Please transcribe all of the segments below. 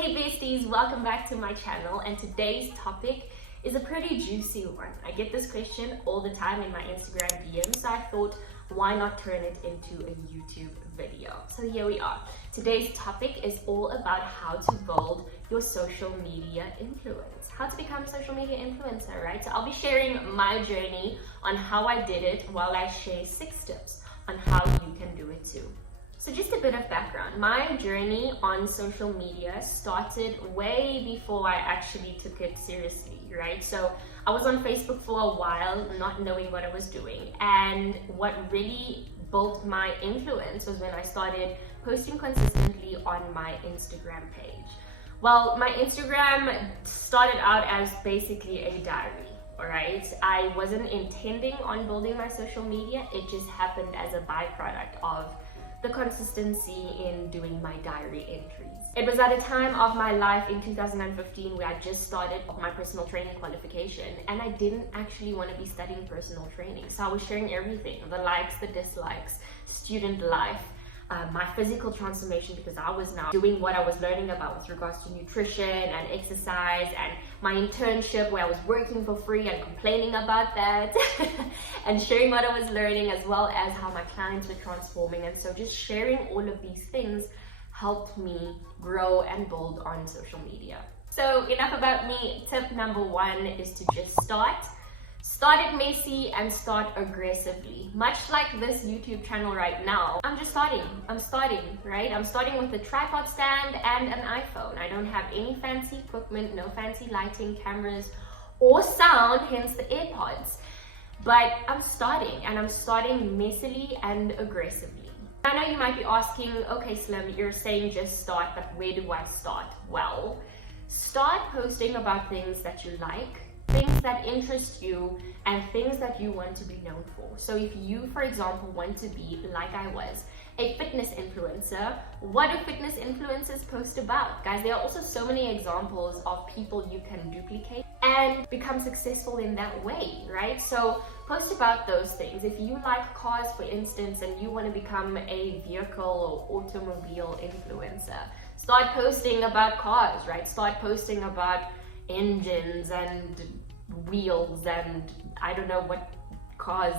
Hey besties, welcome back to my channel, and today's topic is a pretty juicy one. I get this question all the time in my Instagram DMs, so I thought why not turn it into a YouTube video. So here we are. Today's topic is all about how to build your social media influence. How to become a social media influencer, right? So I'll be sharing my journey on how I did it while I share 6 tips on how you can do it too. So just a bit of background. My journey on social media started way before I actually took it seriously, right? So I was on Facebook for a while, not knowing what I was doing. And what really built my influence was when I started posting consistently on my Instagram page. Well, my Instagram started out as basically a diary. Alright, I wasn't intending on building my social media. It just happened as a byproduct of the consistency in doing my diary entries. It was at a time of my life in 2015 where I just started my personal training qualification, and I didn't actually want to be studying personal training. So I was sharing everything, the likes, the dislikes, student life, my physical transformation, because I was now doing what I was learning about with regards to nutrition and exercise, and my internship where I was working for free and complaining about that and sharing what I was learning, as well as how my clients were transforming. And so just sharing all of these things helped me grow and build on social media. So enough about me. Tip number 1 is to just start it messy and start aggressively. Much like this YouTube channel right now, I'm starting, right? I'm starting with a tripod stand and an iPhone. I don't have any fancy equipment, no fancy lighting, cameras, or sound, hence the AirPods. But I'm starting, and I'm starting messily and aggressively. I know you might be asking, okay Slim, you're saying just start, but where do I start? Well, start posting about things that you like, things that interest you, and things that you want to be known for. So if you, for example, want to be, like I was, a fitness influencer, what do fitness influencers post about? Guys, there are also so many examples of people you can duplicate and become successful in that way, right? So post about those things. If you like cars, for instance, and you want to become a vehicle or automobile influencer, start posting about cars, right? Start posting about engines and wheels, and I don't know what cars,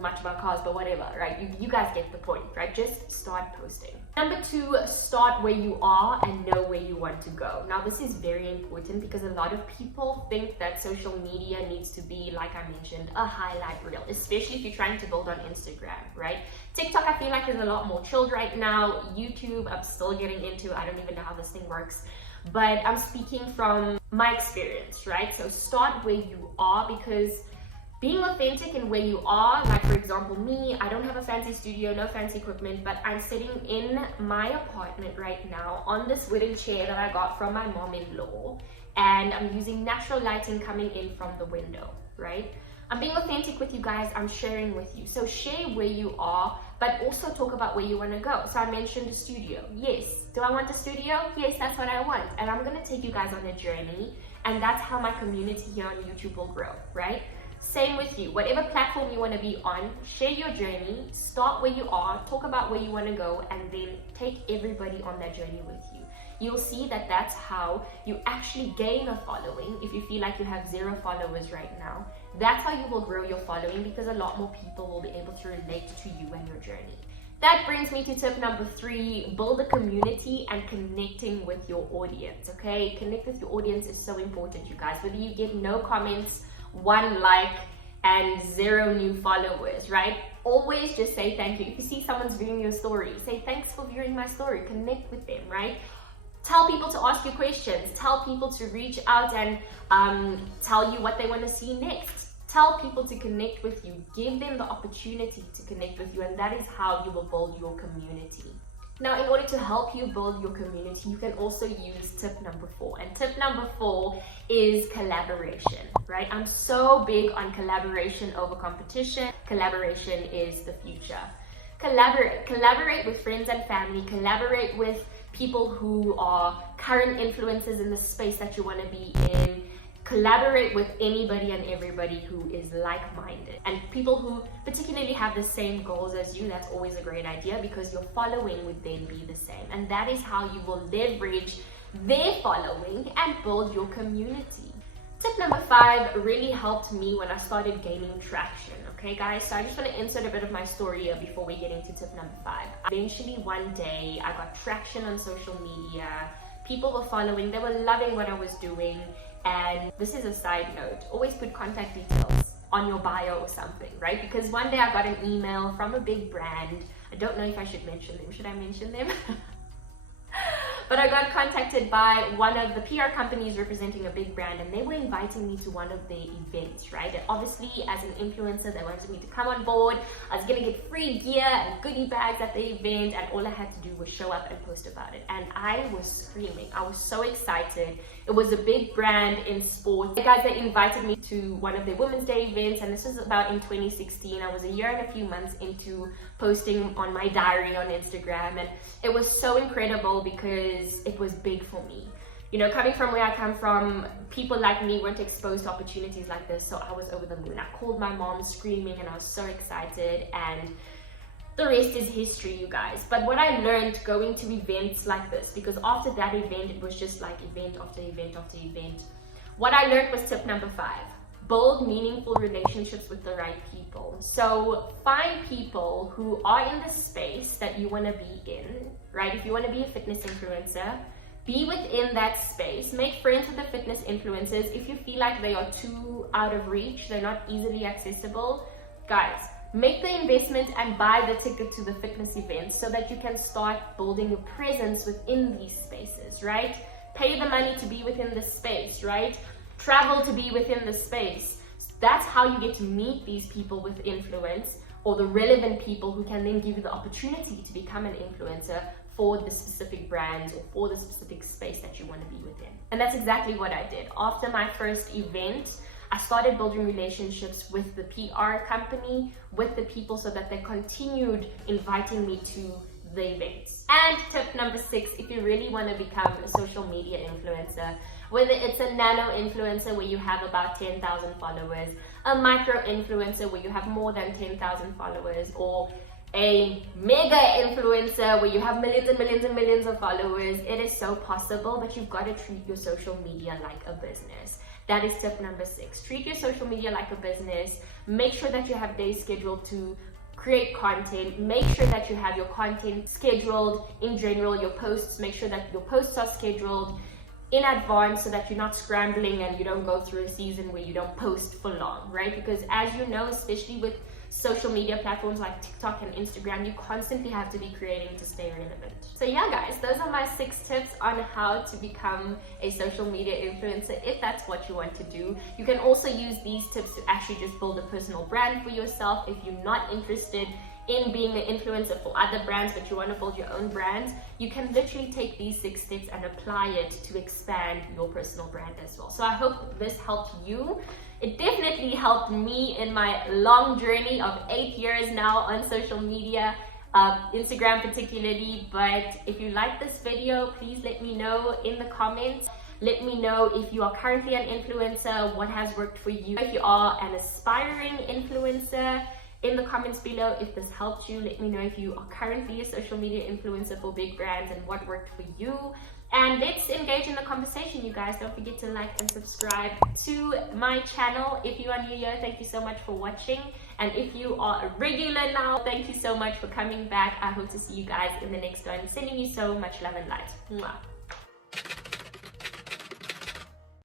much about cars, but whatever, right? You guys get the point, right? Just start posting. Number 2, start where you are and know where you want to go. Now this is very important because a lot of people think that social media needs to be, like I mentioned, a highlight reel, especially if you're trying to build on Instagram, right? TikTok, I feel like is a lot more chilled right now. YouTube, I'm still getting into. I don't even know how this thing works, but I'm speaking from my experience, right? So start where you are, because being authentic in where you are, like for example me, I don't have a fancy studio, no fancy equipment, but I'm sitting in my apartment right now on this wooden chair that I got from my mom-in-law, and I'm using natural lighting coming in from the window, right? I'm being authentic with you guys, I'm sharing with you. So share where you are, but also talk about where you want to go. So I mentioned a studio. Yes. Do I want a studio? Yes, that's what I want. And I'm going to take you guys on a journey, and that's how my community here on YouTube will grow, right? Same with you. Whatever platform you want to be on, share your journey, start where you are, talk about where you want to go, and then take everybody on that journey with you. You'll see that that's how you actually gain a following. If you feel like you have 0 followers right now, that's how you will grow your following, because a lot more people will be able to relate to you and your journey. That brings me to tip number 3, build a community and connecting with your audience, okay? Connect with your audience is so important, you guys. Whether you get no comments, 1 like, and 0 new followers, right? Always just say thank you. If you see someone's viewing your story, say thanks for viewing my story. Connect with them, right? Tell people to ask you questions. Tell people to reach out and tell you what they want to see next. Tell people to connect with you. Give them the opportunity to connect with you, and that is how you will build your community. Now, in order to help you build your community, you can also use tip number 4. And tip number 4 is collaboration, right? I'm so big on collaboration over competition. Collaboration is the future. Collaborate with friends and family. Collaborate with people who are current influencers in the space that you want to be in. Collaborate with anybody and everybody who is like-minded, and people who particularly have the same goals as you. That's always a great idea, because your following would then be the same, and that is how you will leverage their following and build your community. Tip number 5 really helped me when I started gaining traction. Okay guys, so I just want to insert a bit of my story here before we get into tip number 5. Eventually one day I got traction on social media. People were following, they were loving what I was doing. And this is a side note, always put contact details on your bio or something, right? Because one day I got an email from a big brand. I don't know if I should mention them. Should I mention them? But I got contacted by one of the PR companies representing a big brand, and they were inviting me to one of their events, right? And obviously, as an influencer, they wanted me to come on board. I was gonna get free gear and goodie bags at the event, and all I had to do was show up and post about it. And I was screaming. I was so excited. It was a big brand in sports. The guys that invited me to one of their Women's Day events, and this was about in 2016. I was a year and a few months into posting on my diary on Instagram, and it was so incredible because it was big for me. You know, coming from where I come from, people like me weren't exposed to opportunities like this, so I was over the moon. I called my mom screaming and I was so excited, and the rest is history, you guys. But what I learned going to events like this, because after that event, it was just like event after event after event. What I learned was tip number 5. Build meaningful relationships with the right people. So find people who are in the space that you want to be in, right? If you want to be a fitness influencer, be within that space. Make friends with the fitness influencers. If you feel like they are too out of reach, they're not easily accessible, guys, make the investment and buy the ticket to the fitness events so that you can start building a presence within these spaces, right? Pay the money to be within the space, right? Travel to be within the space. That's how you get to meet these people with influence, or the relevant people who can then give you the opportunity to become an influencer for the specific brands or for the specific space that you want to be within. And that's exactly what I did. After my first event, I started building relationships with the PR company, with the people, so that they continued inviting me to the events. And tip number 6, if you really want to become a social media influencer, whether it's a nano influencer where you have about 10,000 followers, a micro influencer where you have more than 10,000 followers, or a mega influencer where you have millions and millions and millions of followers, it is so possible, but you've got to treat your social media like a business. That is tip number 6. Treat your social media like a business. Make sure that you have days scheduled to create content. Make sure that you have your content scheduled in general, your posts. Make sure that your posts are scheduled in advance so that you're not scrambling and you don't go through a season where you don't post for long, right? Because as you know, especially with social media platforms like TikTok and Instagram, you constantly have to be creating to stay relevant. So yeah guys, those are my 6 tips on how to become a social media influencer if that's what you want to do. You can also use these tips to actually just build a personal brand for yourself if you're not interested in being an influencer for other brands but you want to build your own brands. You can literally take these 6 tips and apply it to expand your personal brand as well. So I hope this helped you. It definitely helped me in my long journey of 8 years now on social media, Instagram particularly. But if you like this video, please let me know in the comments. Let me know if you are currently an influencer, what has worked for you. If you are an aspiring influencer, in the comments below, if this helped you, let me know if you are currently a social media influencer for big brands and what worked for you. And let's engage in the conversation, you guys. Don't forget to like and subscribe to my channel. If you are new here, thank you so much for watching. And if you are a regular now, thank you so much for coming back. I hope to see you guys in the next one. Sending you so much love and light. Mwah.